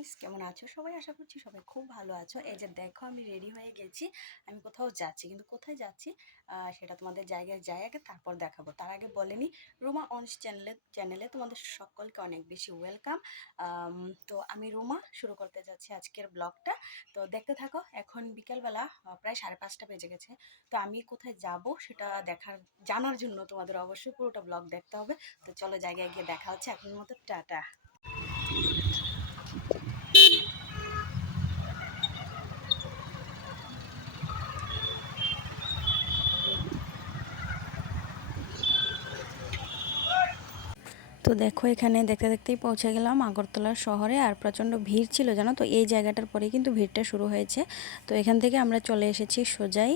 Friends কেমন আছো? সবাই আশা করছি সবাই খুব ভালো আছো। এই যে দেখো, আমি রেডি হয়ে গেছি। আমি কোথাও যাচ্ছি, কিন্তু কোথায় যাচ্ছি? সেটা তোমাদের জায়গায় যাই আগে, তারপর দেখাবো। তার আগে বলেনি, রোমা অনস চ্যানেলে চ্যানেলে তোমাদের সকলকে অনেক বেশি ওয়েলকাম তো আমি রোমা, শুরু করতে যাচ্ছি আজকের ব্লগটা তো দেখতে থাকো, এখন বিকেলবেলা প্রায় সাড়ে পাঁচটা বেজে গেছে। তো আমি কোথায় যাব সেটা দেখার, জানার জন্য তোমাদের অবশ্যই পুরোটা ব্লগ দেখতে হবে। তো চলো জায়গায় গিয়ে দেখা হচ্ছে। এখনের মতো টাটা। তো দেখো, এখানে দেখতে দেখতেই পৌঁছে গেলাম আগরতলা শহরে। আর প্রচণ্ড ভিড় ছিল, জানো তো? এই জায়গাটার পরে কিন্তু ভিড়টা শুরু হয়েছে। তো এখান থেকে আমরা চলে এসেছি সোজাই।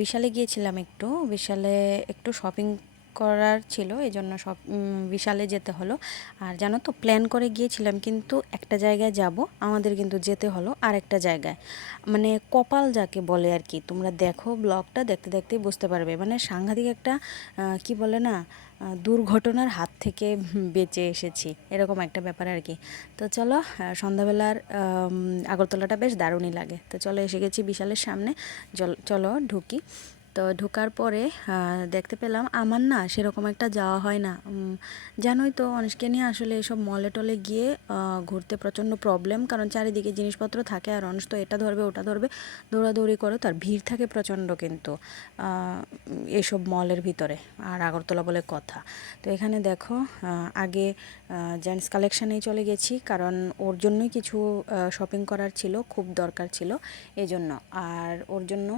বিশালে গিয়েছিলাম একটু। বিশালে একটু শপিং করার ছিল এই জন্য সব বিশালে যেতে হলো। আর জানো তো প্ল্যান করে গিয়েছিলাম, কিন্তু একটা জায়গায় যাব, আমাদের কিন্তু যেতে হলো আর একটা জায়গায়। মানে কপাল যাকে বলে আর কি, তোমরা দেখো ব্লগটা, দেখতে দেখতেই বুঝতে পারবে। মানে সাংঘাতিক একটা কি বলে না দুর্ঘটনার হাত থেকে বেঁচে এসেছি, এরকম একটা ব্যাপার আর কি। তো চলো সন্ধ্যাবেলার আগরতলাটা বেশ দারুণই লাগে। তো চলো, এসে গেছি বিশালের সামনে। চল- ঢুকি। তো ঢোকার পরে দেখতে পেলাম আমার না সেরকম একটা যাওয়া হয় না। জানোই তো অনেককে নিয়ে আসলে এসব মলে টলে গিয়ে ঘুরতে প্রচণ্ড প্রবলেম কারণ চারিদিকে জিনিসপত্র থাকে আর অনেক তো এটা ধরবে, ওটা ধরবে, দৌড়াদৌড়ি করে তার ভিড় থাকে প্রচণ্ড কিন্তু এসব মলের ভিতরে, আর আগরতলা বলে কথা। তো এখানে দেখো আগে জেন্টস কালেকশানেই চলে গেছি, কারণ ওর জন্যই কিছু শপিং করার ছিল, খুব দরকার ছিল, এজন্য। আর ওর জন্য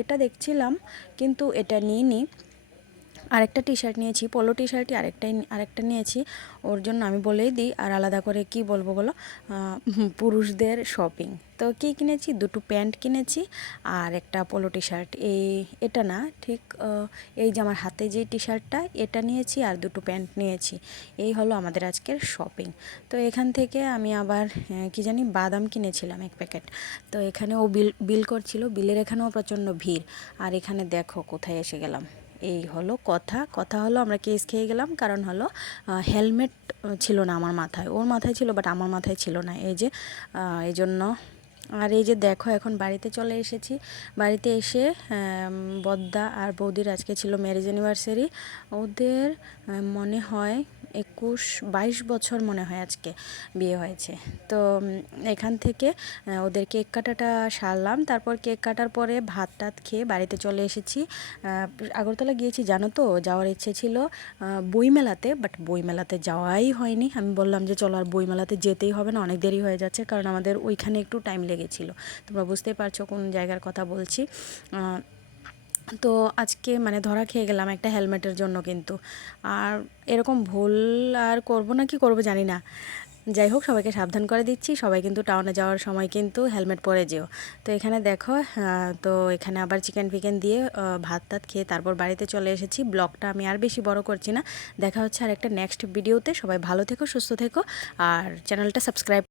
এটা দেখছিলাম কিন্তু এটা নিইনি। আরেকটা টি শার্ট নিয়েছি পোলো টি শার্টই আরেকটাই আরেকটা নিয়েছি। ওর জন্য আমি বলেই দিই, আর আলাদা করে কি বলব বলো? পুরুষদের শপিং তো কী কিনেছি? দুটো প্যান্ট কিনেছি, আর একটা পোলো টি শার্ট এই, এটা না, ঠিক এই যে আমার হাতে যে টি শার্টটা এটা নিয়েছি আর দুটো প্যান্ট নিয়েছি। এই হলো আমাদের আজকের শপিং তো এখান থেকে আমি আবার কি জানি, বাদাম কিনেছিলাম এক প্যাকেট। তো এখানে ও বিল বিল করছিল, বিলের এখানেও প্রচণ্ড ভিড়। আর এখানে দেখো, কোথায় এসে গেলাম। এই হলো কথা। কথা হলো আমরা কেস খেয়ে গেলাম, কারণ হলো হেলমেট ছিল না আমার মাথায়। ওর মাথায় ছিল বাট আমার মাথায় ছিল না। এই যে এই জন্য আর এই যে দেখো, এখন বাড়িতে চলে এসেছি। বাড়িতে এসে বদ্দা আর বৌদির আজকে ছিল ম্যারেজ অ্যানিভার্সারি ওদের মনে হয় একুশ, বাইশ বছর মনে হয় আজকে বিয়ে হয়েছে। তো এখান থেকে ওদের কেক কাটাটা সারলাম। তারপর কেক কাটার পরে ভাত টাত খেয়ে বাড়িতে চলে এসেছি। আগরতলা গিয়েছি, জানো তো? যাওয়ার ইচ্ছে ছিল বইমেলাতে বাট বইমেলাতে যাওয়াই হয়নি। আমি বললাম যে, চলো আর বইমেলাতে যেতেই হবে না, অনেক দেরি হয়ে যাচ্ছে। কারণ আমাদের ওইখানে একটু টাইম লেগেছিল। তোমরা বুঝতেই পারছ কোন জায়গার কথা বলছি। তো আজকে মানে ধরা খেয়ে গেলাম একটা হেলমেটের জন্য কিন্তু। আর এরকম ভুল আর করব না, কি করব জানি না। যাই হোক, সবাইকে সাবধান করে দিচ্ছি। সবাই কিন্তু টাউনে যাওয়ার সময় কিন্তু হেলমেট পরে যেও। তো এখানে দেখো তো এখানে আবার চিকেন ফিকেন দিয়ে ভাত টাত খেয়ে তারপর বাড়িতে চলে এসেছি। ব্লগটা আমি আর বেশি বড় করছি না। দেখা হচ্ছে আর একটা নেক্সট ভিডিওতে সবাই ভালো থেকো, সুস্থ থেকো। আর চ্যানেলটা সাবস্ক্রাইব